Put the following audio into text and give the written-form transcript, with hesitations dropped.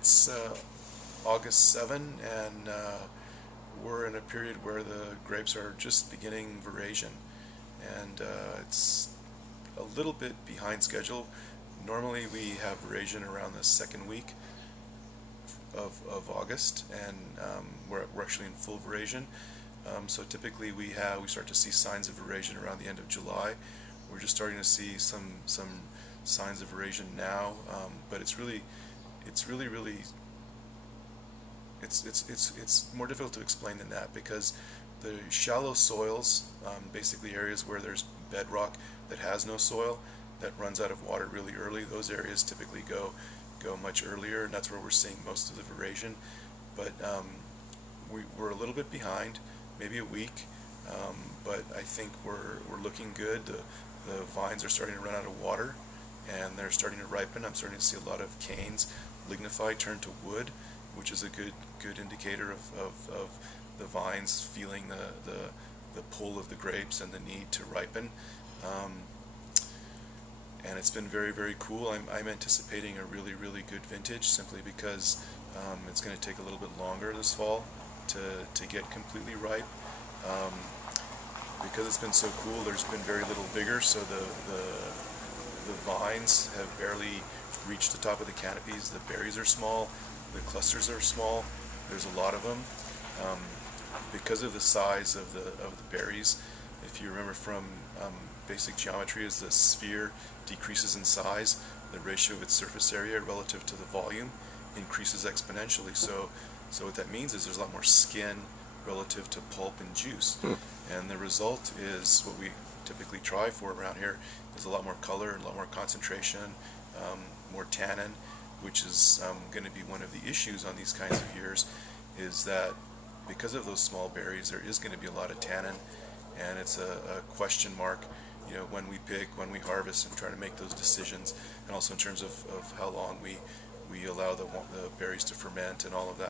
It's August 7, and we're in a period where the grapes are just beginning veraison, and it's a little bit behind schedule. Normally we have veraison around the second week of August, and we're actually in full veraison. So typically we start to see signs of veraison around the end of July. We're just starting to see some signs of veraison now, but it's more difficult to explain than that, because the shallow soils, basically areas where there's bedrock that has no soil, that runs out of water really early, those areas typically go much earlier, and that's where we're seeing most of the veraison. But we're a little bit behind, maybe a week, but I think we're looking good. The vines are starting to run out of water, and they're starting to ripen. I'm starting to see a lot of canes lignify, turn to wood, which is a good indicator of the vines feeling the pull of the grapes and the need to ripen. And it's been very cool. I'm anticipating a really good vintage, simply because it's going to take a little bit longer this fall to get completely ripe. Because it's been so cool, there's been very little vigor, so the vines have barely reached the top of the canopies. The berries are small, the clusters are small, there's a lot of them. Because of the size of the berries, if you remember from basic geometry, as the sphere decreases in size, the ratio of its surface area relative to the volume increases exponentially. So what that means is there's a lot more skin relative to pulp and juice, and the result is what we typically try for around here is a lot more color, a lot more concentration, more tannin, which is going to be one of the issues on these kinds of years, is that because of those small berries there is going to be a lot of tannin, and it's a question mark, you know, when we pick, when we harvest, and try to make those decisions, and also in terms of how long we allow the berries to ferment and all of that.